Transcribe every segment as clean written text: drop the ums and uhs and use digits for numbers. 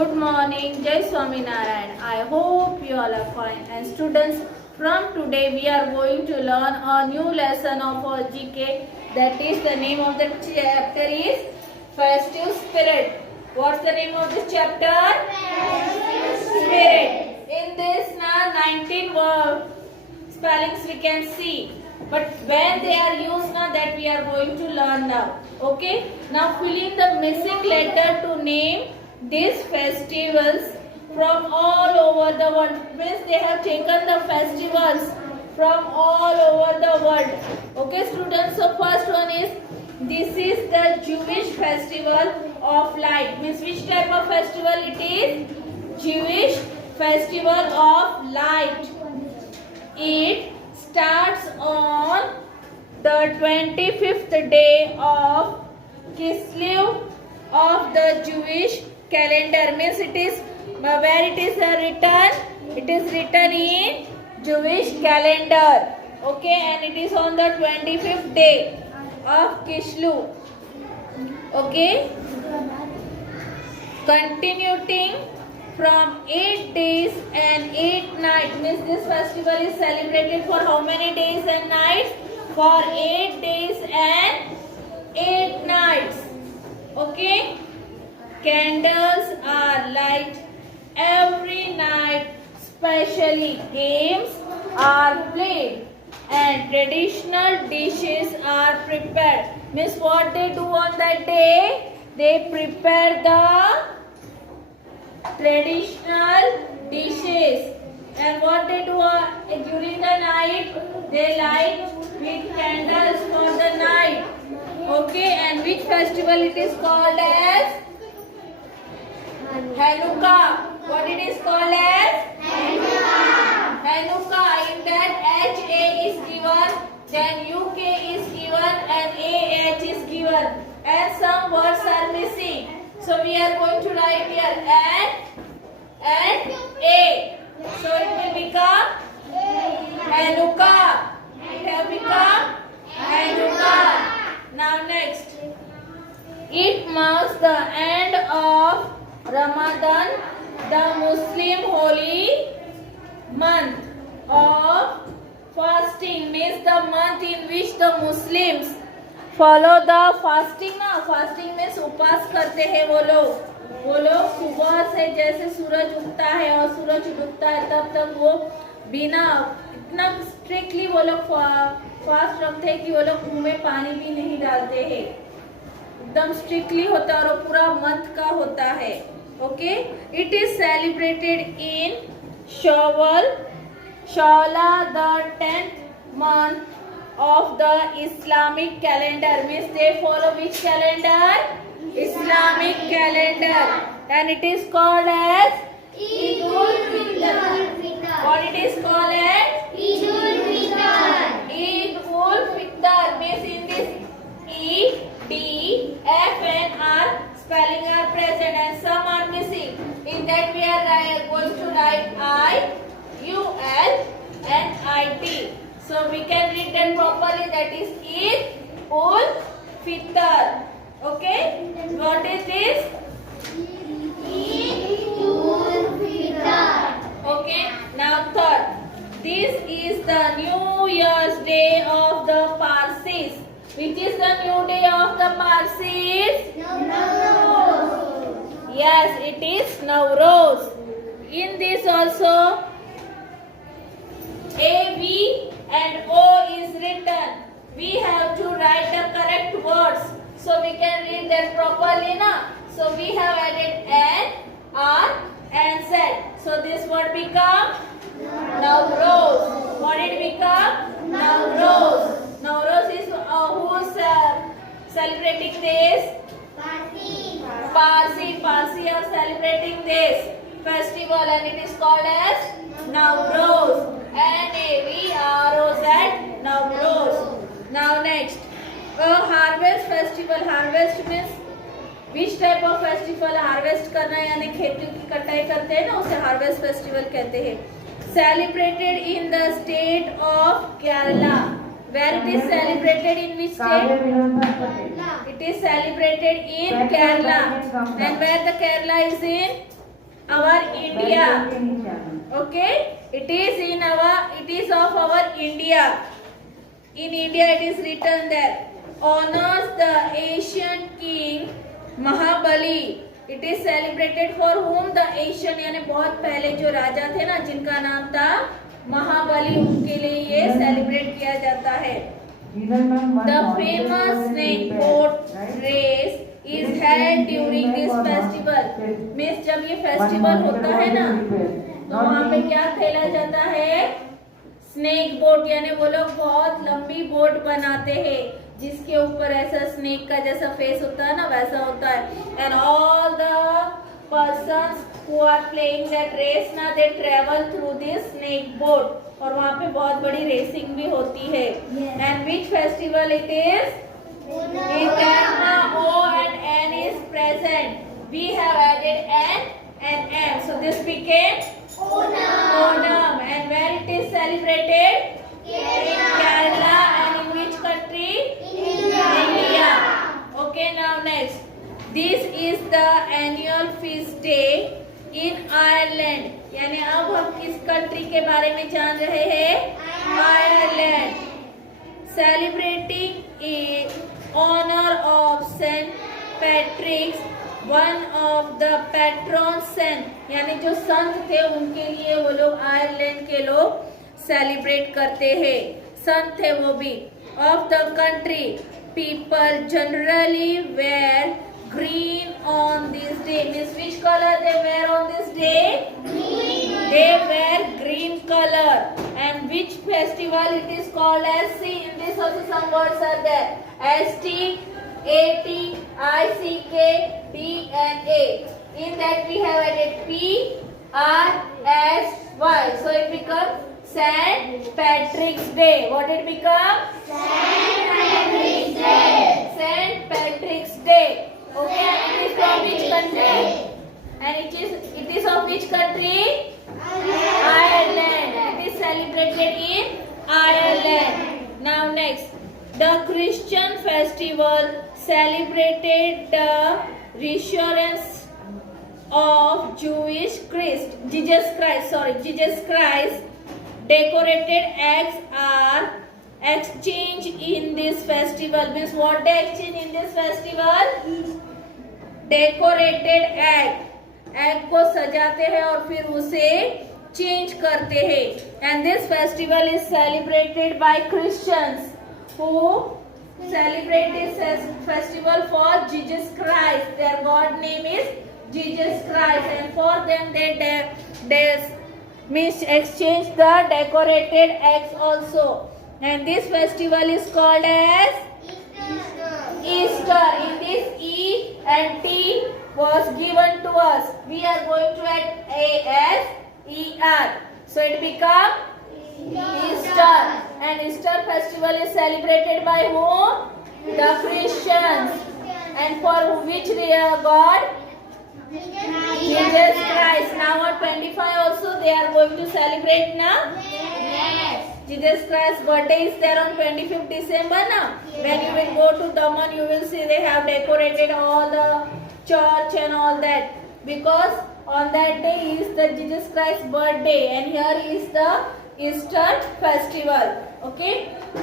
Good morning, Jai Swaminarayan. I hope you all are fine. And students, from today we are going to learn a new lesson of our GK. That is, the name of the chapter is Festive Spirit. What's the name of this chapter? Festive Spirit. In this 19 spellings we can see. But when they are used now, that we are going to learn now. Okay. Now fill in the missing letter to name these festivals from all over the world. Means they have taken the festivals from all over the world. Okay, students. So first one is, this is the Jewish festival of light. Means which type of festival it is? Jewish festival of light. It starts on the 25th day of Kislev of the Jewish calendar. Means it is where it is written. It is written in Jewish calendar. Okay, and it is on the 25th day of Kislev. Okay, continuing from 8 days and 8 nights. Means this festival is celebrated for how many days and nights? For 8 days and 8 nights. Okay. Candles are lit every night. Specially games are played and traditional dishes are prepared. Means what they do on that day? They prepare the traditional dishes. And what they do during the night? They light with candles for the night. Okay, and which festival it is called as? Hanukkah. What it is called as? Hanukkah. Hanukkah. In that HA is given, then UK is given, and AH is given. And some words are missing. So we are going to write here and A. So it will become Hanukkah. It have become Hanukkah. Now next. It marks the end of Ramadan, the Muslim holy month of fasting. Means the month in which the Muslims follow the fasting. ना fasting means उपास करते हैं वो लोग सुबह से जैसे सूरज उगता है और सूरज डूबता है तब तक वो बिना इतना स्ट्रिक्टली वो लोग फास्ट रखते हैं कि वो लोग मुंह में पानी भी नहीं डालते हैं. एकदम स्ट्रिक्टली होता है और पूरा मंथ का होता है. Okay, it is celebrated in शवाला the 10th month of the Islamic calendar. Means they follow which calendar? Islamic calendar, and it is called as Eid-ul Fitr. What it is called as? Eid-ul Fitr. Eid-ul Fitr means in this E, D, F and R spelling are present and some are missing. In that we are going to write I, U, L and I, T. So we can read them properly. That is Eid-ul Fitr. Okay, what is this? Eid-ul Fitr. Okay, now third. This is the New Year's Day of the Parsis. Which is the new day of the Parsis? Nowruz. Yes, it is Nowruz. In this also A, B and O is written. We have to write the correct words so we can read them properly now. So we have added N, R and Z. So this word become Nowruz. What did it become? Nowruz. Nowruz is who is celebrating this? Parsi are celebrating this festival and it is called as Nowruz. N-A-V-R-O-Z, Nowruz. Now next, a harvest festival. Harvest means which type of festival? Harvest करना यानी खेती की कटाई करते हैं ना, उसे harvest festival कहते हैं. Celebrated in the state of Kerala. Where it is celebrated, in which state? It is celebrated in Kerala. And where the Kerala is in? our India. Okay, it is of our India. In India it is written there, honors the Asian king Mahabali. It is celebrated for whom? The Asian, यानी बहुत पहले जो राजा थे ना जिनका नाम था महाबली, उनके लिए ये सेलिब्रेट किया जाता है. The famous snake boat race is held during this festival. Means जब ये फेस्टिवल होता है ना तो वहाँ पे क्या खेला जाता है? स्नेक बोट, यानी वो लोग बहुत लंबी बोट बनाते हैं जिसके ऊपर ऐसा स्नेक का जैसा फेस होता है ना वैसा होता है. And all the persons who are playing that race ना they travel through this snake boat, और वहाँ पे बहुत बड़ी रेसिंग भी होती है. And which festival it is? In that O and N is present, we have added N and M, so this became Onam. And where it is celebrated? Kerala. And in which country? India. Okay, now next, this is the annual feast day in Ireland. यानी अब हम किस country के बारे में जान रहे हैं? Ireland. Celebrating in honor of Saint Patrick's, one of the patron saint, यानी जो संत थे उनके लिए वो लोग आयरलैंड के लोग सेलिब्रेट करते हैं. संत थे वो भी. Of the country, people generally wear green on this day. Means which color they wear on this day? Green. They wear green color. And which festival it is called as? See, in this also some words are there. STATICKDNA. In that we have added PRSY. So it becomes Saint Patrick's Day. What it become? Saint Patrick's Day. Saint Patrick's Day. Okay, and it is from which country? And it is of which country? Ireland. It is celebrated in Ireland. Now next, the Christian festival celebrated the resurrection of Jesus Christ. Decorated eggs are exchanged in this festival. Means what they exchange in this festival? Decorated egg. Egg को सजाते हैं और फिर उसे change करते हैं. And this festival is celebrated by Christians who celebrate this festival for Jesus Christ. Their God name is Jesus Christ, and for them they exchange the decorated eggs also. And this festival is called as Easter. In this E and T was given to us. We are going to add A-S-E-R. So it becomes Easter. And Easter festival is celebrated by whom? The Christians. And for which God? Jesus Christ. Now on 25 also they are going to celebrate now? Yes. Jesus Christ's birthday is there on 25th December now. Yes. When you will go to Daman, you will see they have decorated all the church and all that. Because on that day is the Jesus Christ's birthday, and here is the Easter festival. Okay.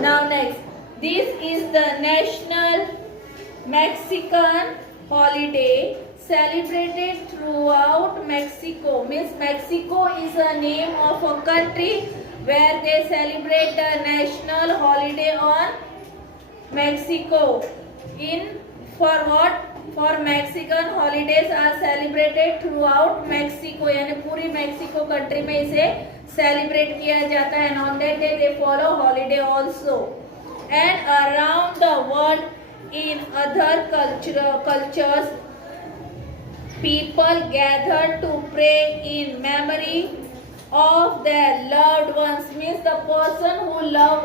Now next, this is the national Mexican holiday celebrated throughout Mexico. Means Mexico is a name of a country where they celebrate the national holiday on Mexico. For what? For Mexican holidays are celebrated throughout Mexico. यानी पूरी Mexico country में इसे celebrate किया जाता है. And on that day they follow holiday also. And around the world in other cultures, people gather to pray in memory of their loved ones. Means the person who love,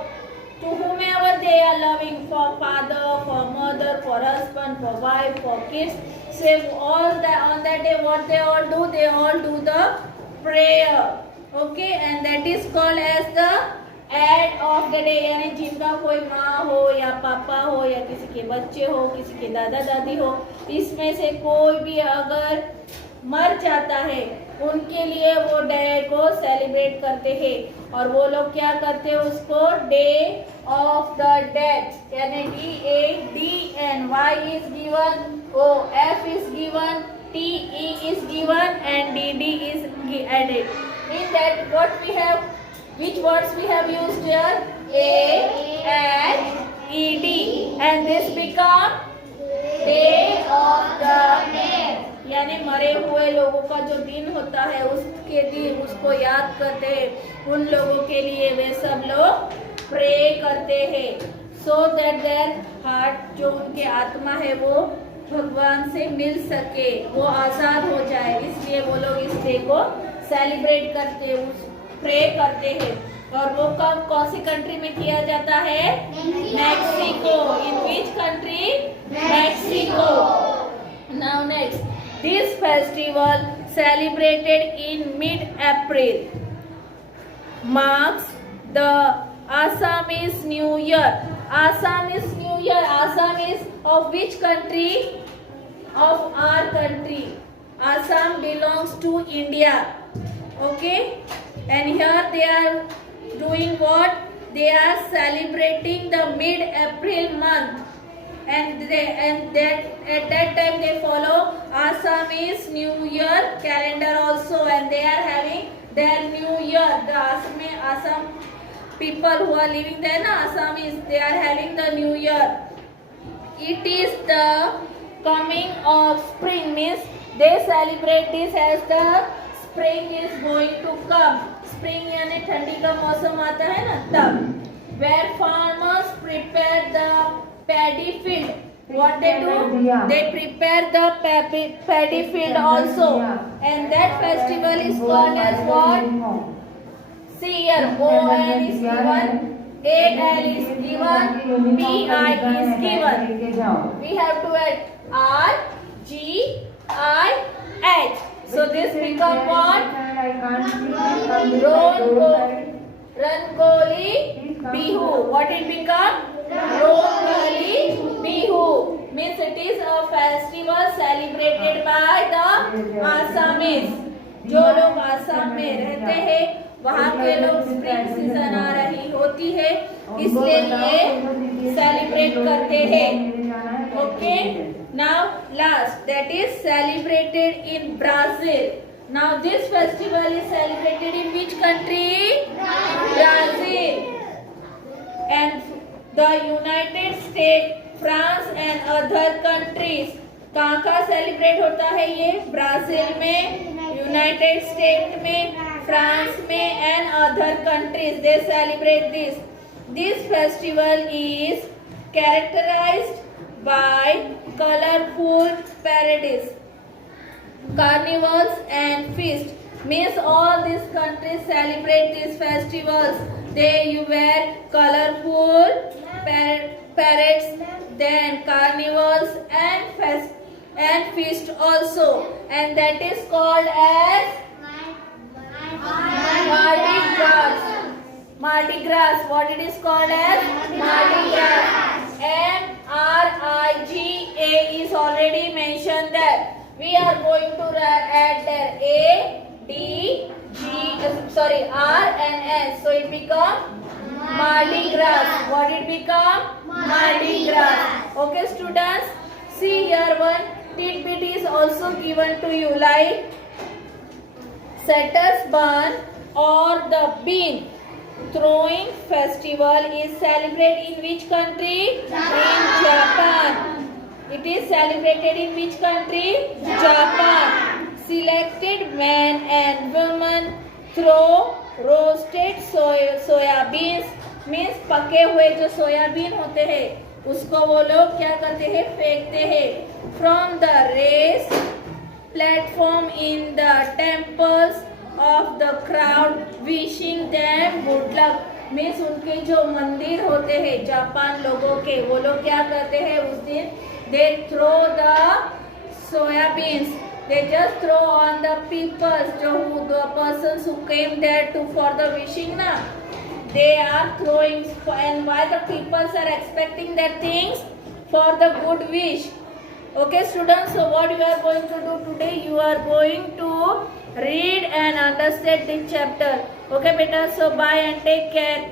to whomever they are loving, for father, for mother, for husband, for wife, for kids. So all that on that day, what they all do? They all do the prayer. Okay, and that is called as the ad of the day. यानी जिनका कोई माँ हो या पापा हो या किसी के बच्चे हो, किसी के दादा दादी हो, इसमें से कोई भी अगर मर जाता है उनके लिए वो डे को सेलिब्रेट करते हैं। और वो लोग क्या करते हैं उसको डे ऑफ द डेड, यानी DADN, Y is given, F is given, TE is given and DD is added. In that what we have, which words we have used here? A and ED, and this become Day of the Dead, यानी मरे हुए लोगों का जो दिन होता है उसके दिन उसको याद करते हैं। उन लोगों के लिए वे सब लोग प्रे करते हैं, सो दैट देयर हार्ट, जो उनके आत्मा है वो भगवान से मिल सके, वो आजाद हो जाए, इसलिए वो लोग इस डे को सेलिब्रेट करते हैं, प्रे करते हैं। और वो कब कौन सी कंट्री में किया जाता है? Mexico. In which country? Mexico. Now next, this festival celebrated in mid-April marks the Assamese New Year. Assamese New Year. Assam is of which country? Of our country. Assam belongs to India. Okay, and here they are doing what? They are celebrating the mid-April month. And at that time they follow Assamese New Year calendar also, and they are having their New Year. The Assam people who are living there, na Assamese, they are having the New Year. It is the coming of spring, means they celebrate this as the spring is going to come. Spring यानी ठंडी का मौसम आता है ना तब. Where farmers prepare the paddy field. What they do? They prepare the paddy field also, and that festival is called as what? See here, ON is given, AL is given, PI is given. We have to add R, G, I, H. So this become what? Rangoli Bihu. What it become? Rangoli Bihu. Means it is a festival celebrated by the Assamese. जो लोग आसाम में रहते हैं वहाँ के लोग spring season आ रही होती है इसलिए ये सेलिब्रेट करते हैं। Okay, now last, that is celebrated in Brazil. Now this festival is celebrated in which country? Brazil. And the United States, France and other countries. कहाँ सेलिब्रेट होता है ये? ब्राजील में, यूनाइटेड स्टेट में, फ्रांस में and other countries. They celebrate this. This festival is characterized by colorful parades, carnivals and feast. Means all these countries celebrate these festivals. They wear colorful parades, then carnivals and feast also, and that is called as Mardi Gras. Mardi Gras. What it is called as? Mardi Gras. MRIGA is already mentioned there. We are going to add there A, D, R and S. So it become Mardi Gras. What it become? Mardi Gras. Okay students, see here one tidbit is also given to you, like Satur's burn or the bean throwing festival is celebrated in which country? In Japan. It is celebrated in which country? Japan. Selected men and women throw roasted soya beans. Means पके हुए जो soybean होते हैं उसको वो लोग क्या करते हैं? फेंकते हैं from the raised platform in the temples of the crowd, wishing them good luck. Means उनके जो मंदिर होते हैं जापान लोगों के, वो लोग क्या करते हैं उस दिन? They throw the soybeans. They just throw on the people, the persons who came there to for the wishing na. They are throwing, and why the people are expecting that things? For the good wish. Okay students, so what you are going to do today, you are going to read and understand this chapter. Okay beta, so bye and take care.